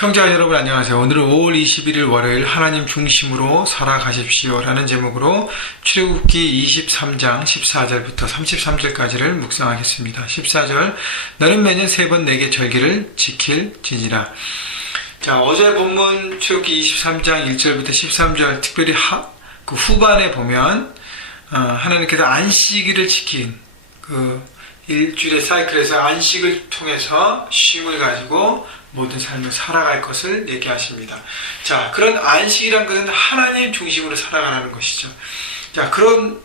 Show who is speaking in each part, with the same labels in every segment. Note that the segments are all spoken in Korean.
Speaker 1: 형제와 여러분 안녕하세요. 오늘은 5월 21일 월요일 하나님 중심으로 살아가십시오 라는 제목으로 출애굽기 23장 14절부터 33절까지를 묵상하겠습니다. 14절 너는 매년 세 번 내게 절기를 지킬지니라. 자 어제 본문 출애굽기 23장 1절부터 13절 특별히 하, 그 후반에 보면 어, 하나님께서 안식일을 지킨 그 일주일의 사이클에서 안식을 통해서 쉼을 가지고 모든 삶을 살아갈 것을 얘기하십니다. 자, 그런 안식이란 것은 하나님 중심으로 살아가라는 것이죠. 자, 그런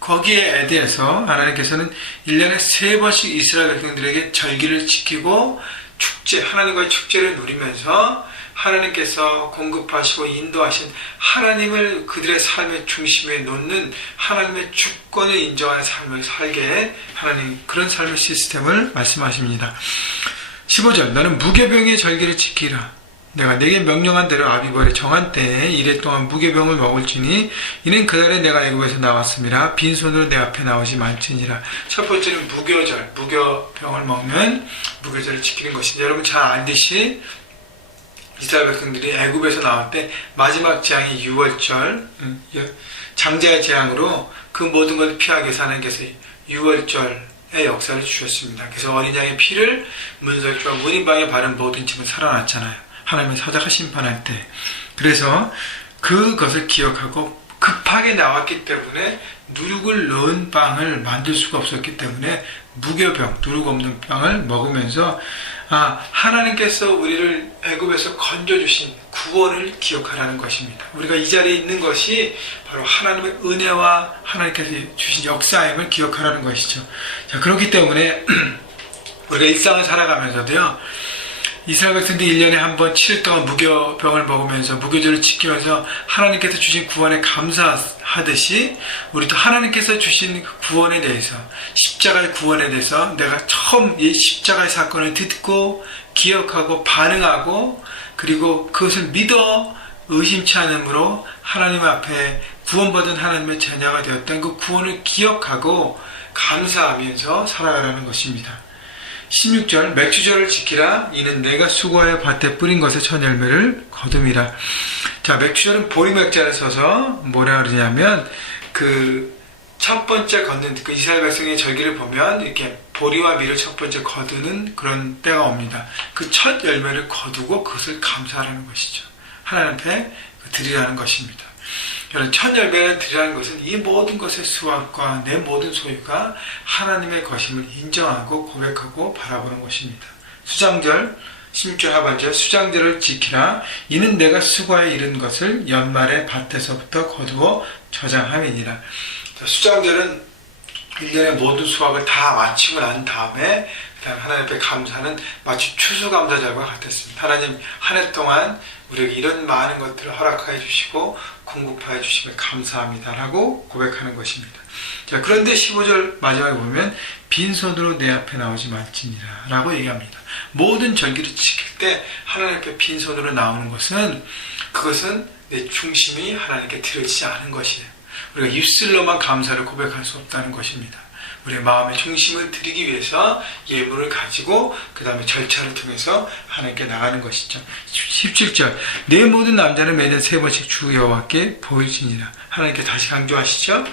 Speaker 1: 거기에 대해서 하나님께서는 1년에 세 번씩 이스라엘 백성들에게 절기를 지키고 축제, 하나님과의 축제를 누리면서 하나님께서 공급하시고 인도하신 하나님을 그들의 삶의 중심에 놓는 하나님의 주권을 인정하는 삶을 살게 하나님 그런 삶의 시스템을 말씀하십니다. 15절 너는 무교병의 절기를 지키라. 내가 내게 명령한 대로 아비벌의 정한 때에 이래 동안 무교병을 먹을지니 이는 그날에 내가 애굽에서 나왔음이라 빈손으로 내 앞에 나오지 말지니라. 첫 번째는 무교절, 무교병을 먹는 무교절을 지키는 것인데 여러분 잘 알듯이 이스라엘 백성들이 애굽에서 나올 때 마지막 재앙이 6월절 음, 장자의 재앙으로 그 모든 것을 피하기 위해서 하나님께서 6월절의 역사를 주셨습니다. 그래서 어린 양의 피를 문설주와 문인방에 바른 모든 집은 살아났잖아요. 하나님의 사자가 심판할 때. 그래서 그것을 기억하고 급하게 나왔기 때문에 누룩을 넣은 빵을 만들 수가 없었기 때문에 무교병, 누룩 없는 빵을 먹으면서 아, 하나님께서 우리를 애굽에서 건져주신 구원을 기억하라는 것입니다. 우리가 이 자리에 있는 것이 바로 하나님의 은혜와 하나님께서 주신 역사임을 기억하라는 것이죠. 자, 그렇기 때문에 우리가 일상을 살아가면서도요, 이스라엘 백성들이 1년에 한 번 7일 동안 무교병을 먹으면서 무교절을 지키면서 하나님께서 주신 구원에 감사하듯이 우리도 하나님께서 주신 구원에 대해서 십자가의 구원에 대해서 내가 처음 이 십자가의 사건을 듣고 기억하고 반응하고 그리고 그것을 믿어 의심치 않으므로 하나님 앞에 구원받은 하나님의 자녀가 되었던 그 구원을 기억하고 감사하면서 살아가라는 것입니다. 16절 맥주절을 지키라. 이는 내가 수고하여 밭에 뿌린 것의 첫 열매를 거둠이라. 자 맥주절은 보리맥자를 써서 뭐라 그러냐면 그 첫 번째 걷는 그 이스라엘 백성의 절기를 보면 이렇게 보리와 밀을 첫 번째 거두는 그런 때가 옵니다. 그 첫 열매를 거두고 그것을 감사하라는 것이죠. 하나님 앞에 드리라는 것입니다 여러분 첫 열매를 드리라는 것은 이 모든 것의 수확과 내 모든 소유가 하나님의 것임을 인정하고 고백하고 바라보는 것입니다. 수장절 16절 하반절 수장절을 지키라 이는 내가 수고하여 이룬 것을 연말에 밭에서부터 거두어 저장함이니라. 수장절은 1년의 모든 수확을 다 마치고 난 다음에 하나님 앞에 감사는 마치 추수감사절과 같았습니다. 하나님 한 해 동안 우리에게 이런 많은 것들을 허락하여 주시고 공급하여 주시면 감사합니다라고 고백하는 것입니다. 자, 그런데 15절 마지막에 보면 빈손으로 내 앞에 나오지 말지니라 라고 얘기합니다. 모든 절기를 지킬 때 하나님 앞에 빈손으로 나오는 것은 그것은 내 중심이 하나님께 드려지지 않은 것이에요. 우리가 입술로만 감사를 고백할 수 없다는 것입니다. 우리의 마음의 중심을 드리기 위해서 예물을 가지고 그 다음에 절차를 통해서 하나님께 나가는 것이죠. 17절 내 모든 남자는 매년 세 번씩 주 여호와께 보일지니라 하나님께 다시 강조하시죠.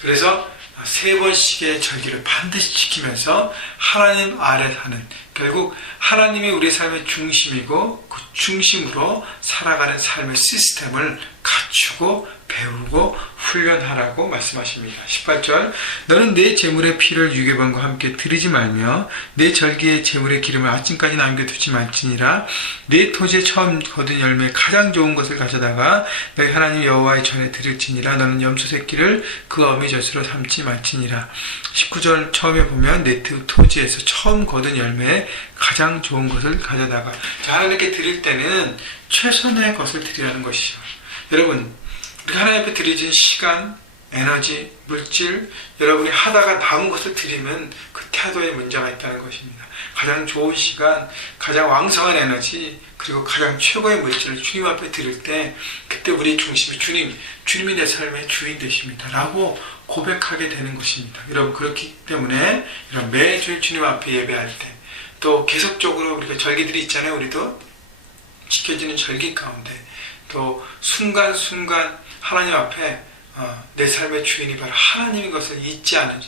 Speaker 1: 그래서 세 번씩의 절기를 반드시 지키면서 하나님 아래 사는 결국 하나님이 우리 삶의 중심이고 그 중심으로 살아가는 삶의 시스템을 갖추고 배우고 훈련하라고 말씀하십니다. 18절 너는 내 재물의 피를 유괴반과 함께 드리지 말며 내 절기의 재물의 기름을 아침까지 남겨두지 말지니라 내 토지에 처음 거둔 열매 가장 좋은 것을 가져다가 너희 하나님 여호와의 전에 드릴지니라 너는 염소 새끼를 그 어미 젖으로 삼지 말지니라 19절 처음에 보면 내 토지에서 처음 거둔 열매에 가장 좋은 것을 가져다가 자, 하나님께 드릴 때는 최선의 것을 드리라는 것이죠. 여러분 우리 하나님 앞에 드려진 시간, 에너지, 물질, 여러분이 하다가 남은 것을 드리면 그 태도에 문제가 있다는 것입니다. 가장 좋은 시간, 가장 왕성한 에너지, 그리고 가장 최고의 물질을 주님 앞에 드릴 때, 그때 우리의 중심이 주님, 주님이 내 삶의 주인 되십니다. 라고 고백하게 되는 것입니다. 여러분, 그렇기 때문에, 이런 매주 주님 앞에 예배할 때, 또 계속적으로 우리가 절기들이 있잖아요, 우리도. 지켜지는 절기 가운데 또 순간순간 하나님 앞에 어, 내 삶의 주인이 바로 하나님인 것을 잊지 않은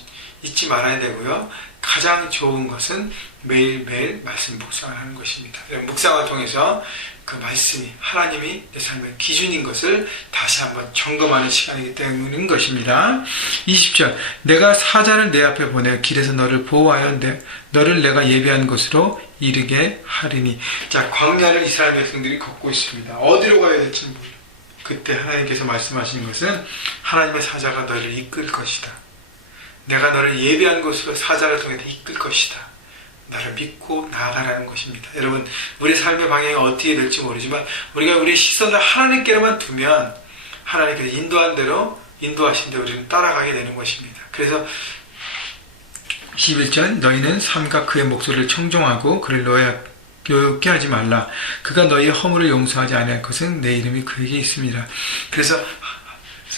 Speaker 1: 잊지 말아야 되고요. 가장 좋은 것은 매일매일 말씀 묵상을 하는 것입니다. 묵상을 통해서 그 말씀이 하나님이 내 삶의 기준인 것을 다시 한번 점검하는 시간이기 때문인 것입니다. 20절 내가 사자를 내 앞에 보내 길에서 너를 보호하여 내, 너를 내가 예비한 곳으로 이르게 하리니 자 광야를 이스라엘 백성들이 걷고 있습니다. 어디로 가야 될지 모르 그때 하나님께서 말씀하신 것은 하나님의 사자가 너를 이끌 것이다. 내가 너를 예비한 곳으로 사자를 통해 이끌 것이다. 나를 믿고 나아가라는 것입니다. 여러분, 우리 삶의 방향이 어떻게 될지 모르지만 우리가 우리 시선을 하나님께로만 두면 하나님께서 인도한 대로 인도하신 대로 우리는 따라가게 되는 것입니다. 그래서 11절 너희는 삼가 그의 목소리를 청종하고 그를 너의 요롭게 하지 말라. 그가 너희의 허물을 용서하지 아니할 것은 내 이름이 그에게 있습니다. 그래서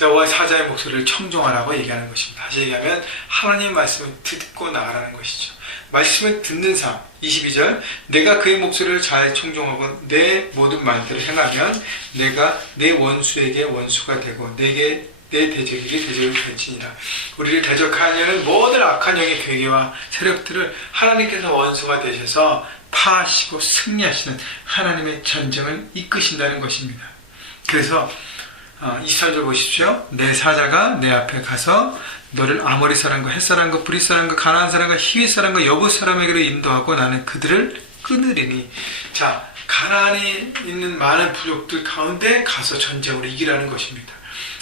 Speaker 1: 여호와 사자의 목소리를 청종하라고 얘기하는 것입니다. 다시 얘기하면 하나님 말씀을 듣고 나가라는 것이죠. 말씀을 듣는 삶. 22절 내가 그의 목소리를 잘 청종하고 내 모든 말들을 행하면 내가 내 원수에게 원수가 되고 내게 내 대적에게 대적이 될지니라. 우리를 대적하려는 모든 악한 영의 괴계와 세력들을 하나님께서 원수가 되셔서 파하시고 승리하시는 하나님의 전쟁을 이끄신다는 것입니다. 그래서 어, 23절 보십시오. 내 사자가 내 앞에 가서 너를 아모리 사람과 햇 사람과 브리 사람과 가나안 사람과 히위 사람과 여부 사람에게로 인도하고 나는 그들을 끊으리니 자 가나안에 있는 많은 부족들 가운데 가서 전쟁으로 이기라는 것입니다.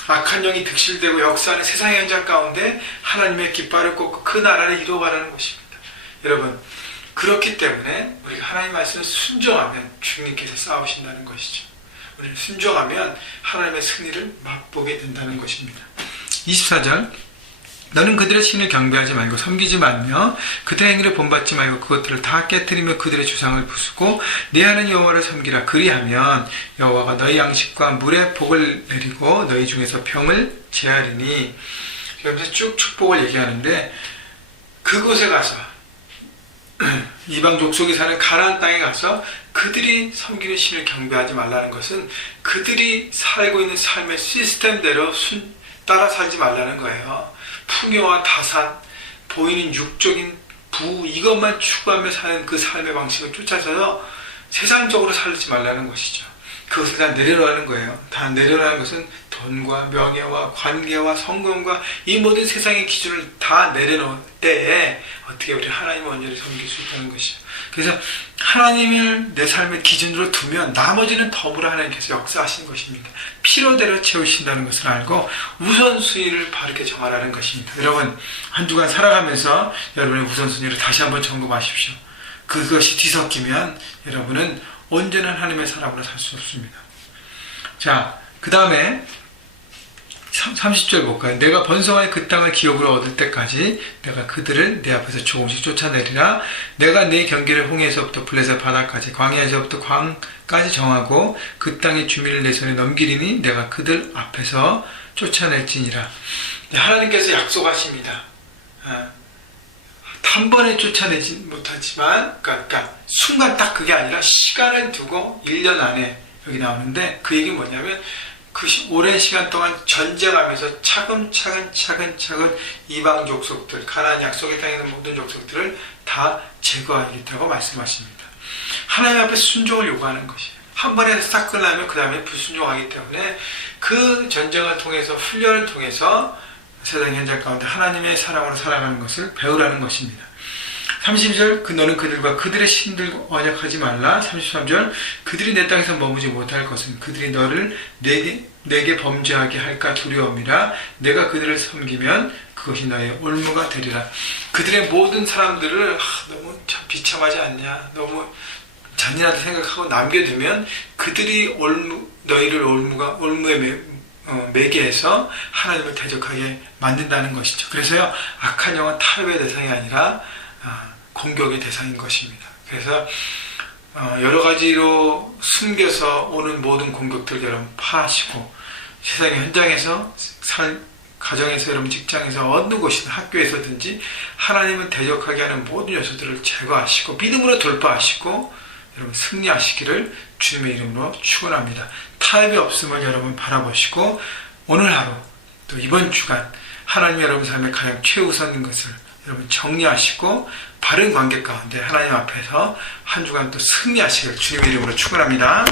Speaker 1: 악한 영이 득실되고 역사하는 세상의 현장 가운데 하나님의 깃발을 꽂고 그 나라를 이루어가라는 것입니다. 여러분 그렇기 때문에 우리가 하나님 말씀을 순종하면 주님께서 싸우신다는 것이죠. 우리는 순종하면 하나님의 승리를 맛보게 된다는 것입니다. 24절 너는 그들의 신을 경배하지 말고 섬기지 말며 그들의 행위를 본받지 말고 그것들을 다 깨뜨리며 그들의 주상을 부수고 내 하는 여호와를 섬기라 그리하면 여호와가 너희 양식과 물에 복을 내리고 너희 중에서 병을 제하리니 여기서 쭉 축복을 얘기하는데 그곳에 가서 이방 족속이 사는 가나안 땅에 가서 그들이 섬기는 신을 경배하지 말라는 것은 그들이 살고 있는 삶의 시스템대로 순, 따라 살지 말라는 거예요. 풍요와 다산, 보이는 육적인 부 이것만 추구하며 사는 그 삶의 방식을 쫓아서 세상적으로 살지 말라는 것이죠. 그것을 다 내려놓는 거예요. 다 내려놓는 것은 돈과 명예와 관계와 성공과 이 모든 세상의 기준을 다 내려놓을 때에 어떻게 우리 하나님의 원죄를 섬길 수 있다는 것이죠. 그래서 하나님을 내 삶의 기준으로 두면 나머지는 덤으로 하나님께서 역사하신 것입니다. 필요대로 채우신다는 것을 알고 우선순위를 바르게 정하라는 것입니다. 여러분 한 주간 살아가면서 여러분의 우선순위를 다시 한번 점검하십시오. 그것이 뒤섞이면 여러분은 언제나 하나님의 사람으로 살 수 없습니다. 자, 그 다음에 30절 볼까요? 내가 번성하여 그 땅을 기업으로 얻을 때까지 내가 그들을 내 앞에서 조금씩 쫓아내리라. 내가 내 경계를 홍해에서부터 블레셋 바다까지 광야에서부터 광까지 정하고 그 땅의 주민을 내 손에 넘기리니 내가 그들 앞에서 쫓아낼지니라. 하나님께서 약속하십니다. 아, 단번에 쫓아내지 못하지만, 그러니까, 그러니까 순간 딱 그게 아니라 시간을 두고 1년 안에 여기 나오는데 그 얘기 뭐냐면 그 오랜 시간 동안 전쟁하면서 차근차근 차근차근 이방 족속들, 가나안 약속의 땅에 있는 모든 족속들을 다 제거하겠다고 말씀하십니다. 하나님 앞에 순종을 요구하는 것이에요. 한 번에 싹 끝나면 그 다음에 불순종하기 때문에 그 전쟁을 통해서 훈련을 통해서 세상 현장 가운데 하나님의 사랑으로 살아가는 것을 배우라는 것입니다. 32절 그 너는 그들과 그들의 신들과 언약하지 말라. 33절 그들이 내 땅에서 머무지 못할 것은 그들이 너를 내게, 내게 범죄하게 할까 두려움이라. 내가 그들을 섬기면 그것이 나의 올무가 되리라. 그들의 모든 사람들을 아, 너무 참 비참하지 않냐. 너무 잔인하다 생각하고 남겨두면 그들이 올무, 너희를 올무가 올무에 매, 어, 매개해서 하나님을 대적하게 만든다는 것이죠. 그래서요 악한 영은 탈의 대상이 아니라 아, 공격의 대상인 것입니다. 그래서 어, 여러 가지로 숨겨서 오는 모든 공격들 여러분 파하시고 세상의 현장에서 살 가정에서 여러분 직장에서 어느 곳이든 학교에서든지 하나님을 대적하게 하는 모든 요소들을 제거하시고 믿음으로 돌파하시고 여러분 승리하시기를 주님의 이름으로 축원합니다. 타협이 없음을 여러분 바라보시고 오늘 하루 또 이번 주간 하나님 여러분 삶의 가장 최우선인 것을 여러분 정리하시고 바른 관계 가운데 하나님 앞에서 한 주간 또 승리하시길 주님의 이름으로 축원합니다.